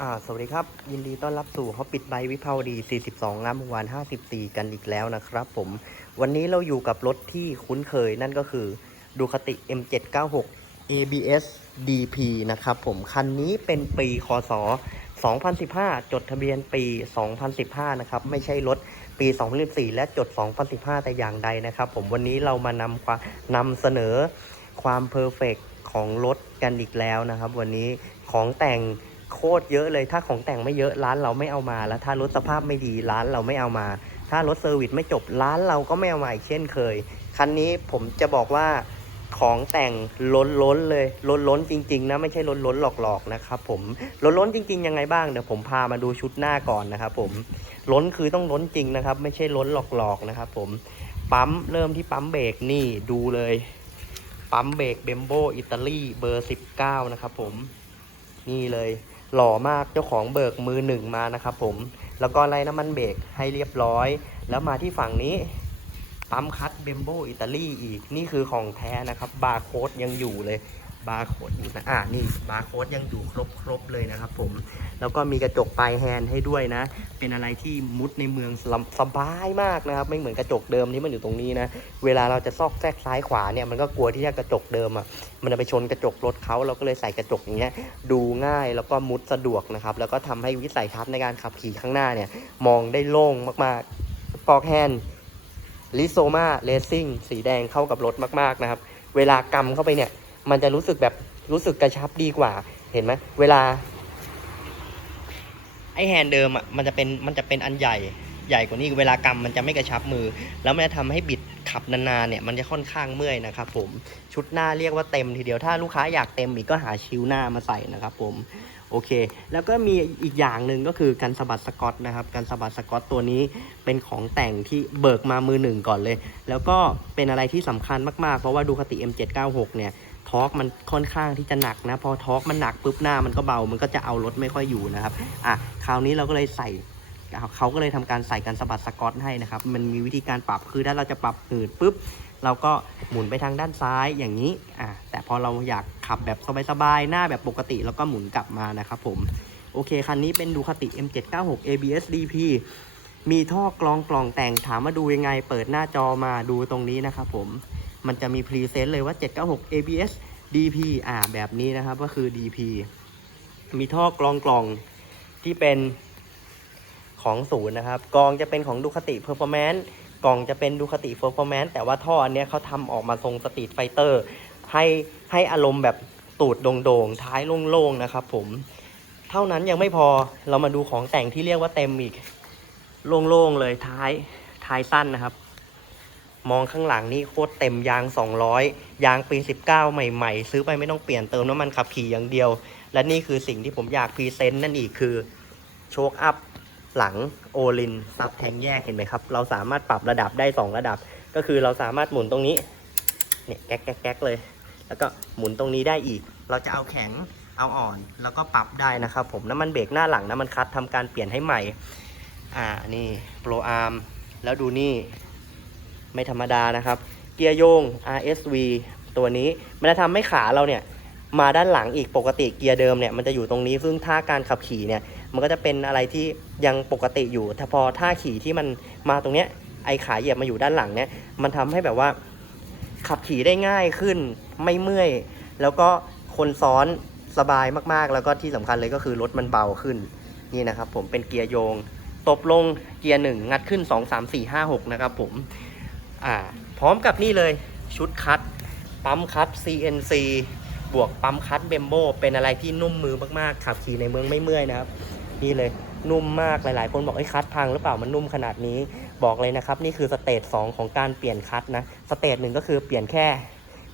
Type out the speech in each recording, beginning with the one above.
อ่าสวัสดีครับ ยินดีต้อนรับสู่ฮอปปิดไบวิภาวดี 42งามวงศ์วาน54 กันอีกแล้วนะครับผม วันนี้เราอยู่กับรถที่คุ้นเคยนั่นก็คือดูคติ M796 ABS DP นะครับผม คันนี้เป็นปีคศ 2015 จดทะเบียนปี 2015 นะครับ ไม่ใช่รถปี 2014 และจด 2015 แต่อย่างใดนะครับผมวันนี้เรามานำความนำเสนอความเพอร์เฟกของรถกันอีกแล้วนะครับ วันนี้ของแต่ง โคตรเยอะเลย ถ้าของแต่งไม่เยอะร้านเราไม่เอามา แล้วถ้ารถสภาพไม่ดีร้านเราไม่เอามา ถ้ารถเซอร์วิสไม่จบร้านเราก็ไม่เอามาอีกเช่นเคย คันนี้ผมจะบอกว่าของแต่งล้นล้นเลยล้นล้นจริง ๆ นะ ไม่ใช่ล้นล้นหลอกๆนะครับผมล้นล้นจริง ๆ ยังไงบ้างเดี๋ยวผมพามาดูชุดหน้าก่อนนะครับผมล้นคือต้องล้นจริงนะครับ ไม่ใช่ล้นหลอกๆนะครับผมปั๊มเริ่มที่ปั๊มเบรกนี่ดูเลย ปั๊มเบรกเบมโบอิตาลีเบอร์ 19 นะครับผม นี่เลย หล่อมากเจ้าของเบิกมือหนึ่งมานะครับผมแล้วก็ไล่น้ำมันเบรกให้เรียบร้อย แล้วมาที่ฝั่งนี้ปั๊มคัตเบมโบอิตาลีอีกนี่คือของแท้นะครับบาร์โค้ดยังอยู่เลย บาร์โค้ดอยู่นะอ่านี่บาร์โค้ดยังอยู่ครบครบเลยนะครับผม แล้วก็มีกระจกปลายแฮนด์ให้ด้วยนะ เป็นอะไรที่มุดในเมืองสบายมากนะครับ ไม่เหมือนกระจกเดิมที่มันอยู่ตรงนี้นะ เวลาเราจะซอกแซกซ้ายขวาเนี่ยมันก็กลัวที่จะกระจกเดิมอะ มันจะไปชนกระจกรถเขาเราก็เลยใส่กระจกอย่างเงี้ย ดูง่ายแล้วก็มุดสะดวกนะครับ แล้วก็ทำให้วิสัยทัศน์ในการขับขี่ข้างหน้าเนี่ย มองได้โล่งมากๆปอกแฮนด์ลิโซมาเลซิ่งสีแดงเข้ากับรถมากๆนะครับ เวลากำเข้าไปเนี่ย มันจะรู้สึกแบบรู้สึกกระชับดีกว่า เห็นไหมเวลา ไอแฮนด์เดิมอะมันจะเป็นมันจะเป็นอันใหญ่ใหญ่กว่านี้เวลากำมันจะไม่กระชับมือ แล้วมันจะทำให้บิดขับนานๆเนี่ยมันจะค่อนข้างเมื่อยนะครับผมชุดหน้าเรียกว่าเต็มทีเดียวถ้าลูกค้าอยากเต็มอีกก็หาชิวหน้ามาใส่นะครับผมโอเค แล้วก็มีอีกอย่างหนึ่งก็คือการสะบัดสกอตนะครับการสะบัดสกอตตัวนี้เป็นของแต่งที่เบิกมามือหนึ่งก่อนเลย แล้วก็เป็นอะไรที่สำคัญมากๆ เพราะว่าดูคติ M796 เนี่ย ทอร์กมันค่อนข้างที่จะหนักนะ พอทอร์กมันหนักปุ๊บหน้ามันก็เบา มันก็จะเอารถไม่ค่อยอยู่นะครับ อะ คราวนี้เราก็เลยใส่เขาก็เลยทำการใส่การสะบัดสกอตให้นะครับ มันมีวิธีการปรับ คือถ้าเราจะปรับหืดปุ๊บ เราก็หมุนไปทางด้านซ้ายอย่างนี้ อะ แต่พอเราอยากขับแบบสบายๆ หน้าแบบปกติแล้วก็หมุนกลับมานะครับผม โอเค คันนี้เป็นดูคติ M796 ABS DP มีท่อกรองกล่องแต่งถามว่าดูยังไง เปิดหน้าจอมาดูตรงนี้นะครับผม มันจะมีพรีเซนต์เลยว่า 796 ABS DP อ่าแบบนี้นะครับก็คือ DP มีท่อกรองกล่องที่เป็นของศูนย์นะครับ กองจะเป็นของดูคติ Performance กล่องจะเป็นดูคติ Performance แต่ว่าท่ออันเนี้ยเขาทำออกมาทรงสตรีทไฟเตอร์ให้ให้อารมณ์แบบตูดโด่งๆ ท้ายโล่งๆ นะครับผม เท่านั้นยังไม่พอเรามาดูของแต่งที่เรียกว่าเต็มอีก โล่งๆ เลยท้ายท้ายสั้นนะครับ มองข้างหลังนี่โคตรเต็มยาง 200 ยางปี 19 ใหม่ ๆ ซื้อไปไม่ต้องเปลี่ยนเติมน้ำมันขับขี่อย่างเดียว และนี่คือสิ่งที่ผมอยากพรีเซนต์นั่นอีกคือโชคอัพหลังโอลินซับแทงแยกเห็นไหมครับ เราสามารถปรับระดับได้ 2 ระดับ ก็คือเราสามารถหมุนตรงนี้เนี่ยแก๊กแก๊กแกเลย แล้วก็หมุนตรงนี้ได้อีก เราจะเอาแข็งเอาอ่อนแล้วก็ปรับได้นะครับผมน้ำมันเบรกหน้าหลังน้ำมันคัดทำการเปลี่ยนให้ใหม่ อ่านี่โปรอาร์มแล้วดูนี่ ไม่ธรรมดานะครับ เกียร์โยง RSV ตัวนี้มันจะทำให้ขาเราเนี่ยมาด้านหลังอีกปกติเกียร์เดิมเนี่ยมันจะอยู่ตรงนี้ซึ่งท่าการขับขี่เนี่ยมันก็จะเป็นอะไรที่ยังปกติอยู่ถ้าพอท่าขี่ที่มันมาตรงเนี้ยไอขาเหยียบมาอยู่ด้านหลังเนี่ยมันทำให้แบบว่า ขับขี่ได้ง่ายขึ้นไม่เมื่อย แล้วก็คนซ้อนสบายมากๆ แล้วก็ที่สำคัญเลยก็คือรถมันเบาขึ้นนี่นะครับผมเป็นเกียร์โยง ตบลงเกียร์หนึ่งงัดขึ้น 2 3 4 5 6 นะครับผม อ่าพร้อมกับนี่เลยชุดคัดปั๊มคัด CNC บวกปั๊มคัดเบมโบเป็นอะไรที่นุ่มมือมากๆขับขี่ในเมืองไม่เมื่อยนะครับ นี่เลยนุ่มมากหลายๆ คนบอกไอ้คัดพังหรือเปล่ามันนุ่มขนาดนี้บอกเลยนะครับ นี่คือสเตจ2ของการเปลี่ยนคัดนะสเตจหนึ่งก็คือเปลี่ยนแค่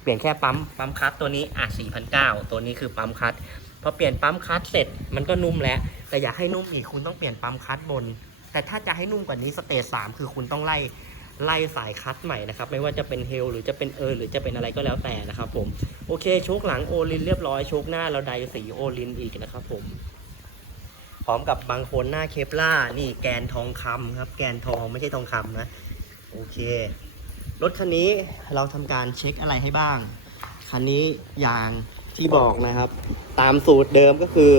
เปลี่ยนแค่ปั๊มปั๊มคัดตัวนี้อะ4,900 ตัวนี้คือปั๊มคัดพอเปลี่ยนปั๊มคัดเสร็จมันก็นุ่มแล้ว แต่อยากให้นุ่มอีกคุณต้องเปลี่ยนปั๊มคัดบน แต่ถ้าจะให้นุ่มกว่านี้สเตจสามคือคุณต้องไล่ ไล่สายคัดใหม่นะครับ ไม่ว่าจะเป็นเฮลหรือจะเป็นเออหรือจะเป็นอะไรก็แล้วแต่นะครับผม โอเคโชคหลังโอลินเรียบร้อยโชคหน้าเราไดสีโอลินอีกนะครับผม พร้อมกับบางคนหน้าเคปล่านี่แกนทองคำครับ แกนทองไม่ใช่ทองคำนะ โอเค รถคันนี้เราทำการเช็คอะไรให้บ้าง คันนี้ยางที่บอกนะครับ ตามสูตรเดิมก็คือ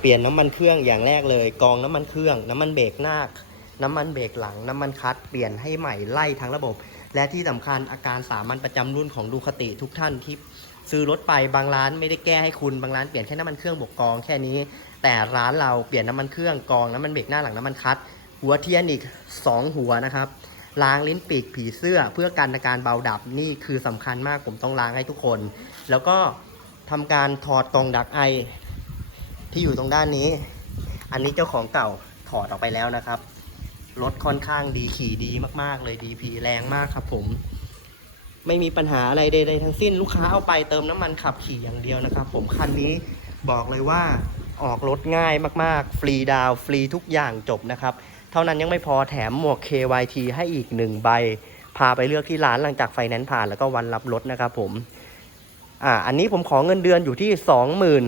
เปลี่ยนน้ำมันเครื่องอย่างแรกเลย กองน้ำมันเครื่อง น้ำมันเบรกหน้า น้ำมันเบรกหลัง น้ำมันคลัตช์เปลี่ยนให้ใหม่ไล่ทั้งระบบ และที่สำคัญอาการสามัญประจำรุ่นของดูคติทุกท่านที่ซื้อรถไปบางร้านไม่ได้แก้ให้คุณบางร้านเปลี่ยนแค่น้ำมันเครื่องบวกกองแค่นี้ แต่ร้านเราเปลี่ยนน้ำมันเครื่องกองน้ำมันเบรกหน้าหลังน้ำมันคลัตช์หัวเทียนอีก 2 หัวนะครับล้างลิ้นปีกผีเสื้อเพื่อกันอาการเบาดับนี่คือสำคัญมากผมต้องล้างให้ทุกคน แล้วก็ทำการถอดกล่องดักไอที่อยู่ตรงด้านนี้ อันนี้เจ้าของเก่าถอดออกไปแล้วนะครับ รถค่อนข้างดีขี่ดีมากๆ เลยดีพีแรงมากครับผม ไม่มีปัญหาอะไรใดๆทั้งสิ้นลูกค้าเอาไปเติมน้ำมันขับขี่อย่างเดียวนะครับ ผมคันนี้บอกเลยว่าออกรถง่ายมากๆ ฟรีดาวฟรีทุกอย่างจบนะครับ เท่านั้นยังไม่พอแถมหมวก KYT ให้อีกหนึ่งใบ พาไปเลือกที่ร้านหลังจากไฟแนนซ์ผ่านแล้วก็วันรับรถนะครับผม อ่าอันนี้ผมขอเงินเดือนอยู่ที่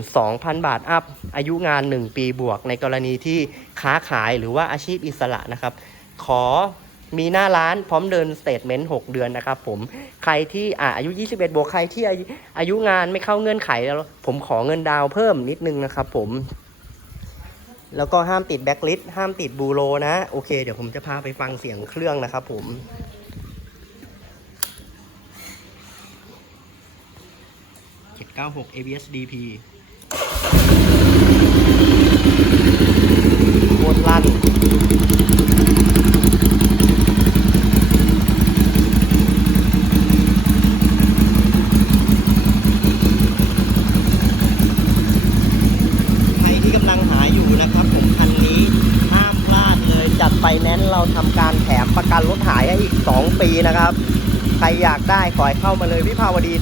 22,000 บาทอัพ อายุงาน 1 ปีบวก ในกรณีที่ค้าขายหรือว่าอาชีพอิสระนะครับ ขอมีหน้าร้านพร้อมเดินสเตทเมนต์ 6 เดือนนะครับผมใครที่อ่าอายุ 21 บวกใครที่อายุงานไม่เข้าเงื่อนไขแล้ว ผมขอเงินดาวเพิ่มนิดนึงนะครับผม แล้วก็ห้ามติดแบ็คลิสห้ามติดบูโรนะ โอเค เดี๋ยวผมจะพาไปฟังเสียงเครื่องนะครับผม 796 ABS DP โคตรลั่นใครที่กำลังหาอยู่นะครับผมคันนี้ห้ามพลาดเลยจัดไฟแนนเราทำการแถมประกันรถหายให้อีก 2 ปีนะครับ ใครอยากได้ขอให้เข้ามาเลยวิภาวดี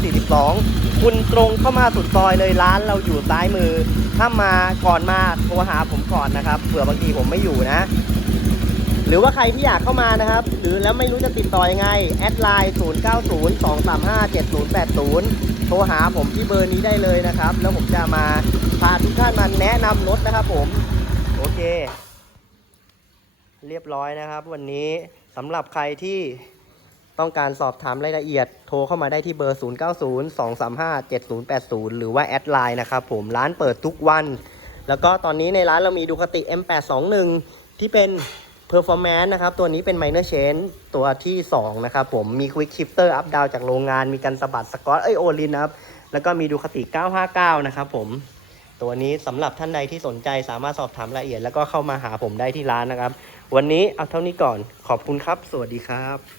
42 คุณตรงเข้ามาสุดซอยเลยร้านเราอยู่ซ้ายมือ ถ้ามาก่อนมาโทรหาผมก่อนนะครับเผื่อบางทีผมไม่อยู่นะ หรือว่าใครที่อยากเข้ามานะครับ หรือแล้วไม่รู้จะติดต่อยังไง แอดไลน์ 0902357080 โทรหาผมที่เบอร์นี้ได้เลยนะครับ แล้วผมจะมาพาทุกท่านมาแนะนำรถนะครับผมโอเค เรียบร้อยนะครับ วันนี้สำหรับใครที่ ต้องการสอบถามรายละเอียดโทรเข้ามาได้ที่เบอร์ 0902357080 หรือว่าแอดไลน์นะครับผมร้านเปิดทุกวัน แล้วก็ตอนนี้ในร้านเรามีดูคติ M821 ที่เป็น Performance นะครับ ตัวนี้เป็น Minor Change ตัวที่ 2 นะครับผมมี Quick Shifter Up Down จากโรงงานมีการสะบัดสกอตเอ้ยโอลินนะครับ แล้วก็มีดูคติ 959 นะครับผมตัวนี้สำหรับท่านใดที่สนใจสามารถสอบถามรายละเอียด แล้วก็เข้ามาหาผมได้ที่ร้านนะครับ วันนี้เอาเท่านี้ก่อนขอบคุณครับ สวัสดีครับ